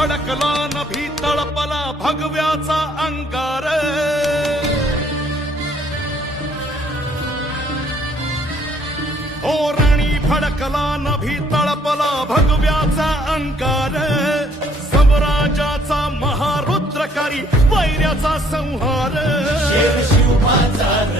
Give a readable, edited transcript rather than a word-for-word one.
फडकला नभी तळपला भगव्याचा अंगार ओ रणी फडकला नभी तळपला भगव्याचा अंगार सम्राजाचा महारुद्रकारी वैऱ्याचा संहार शेर शिव माझा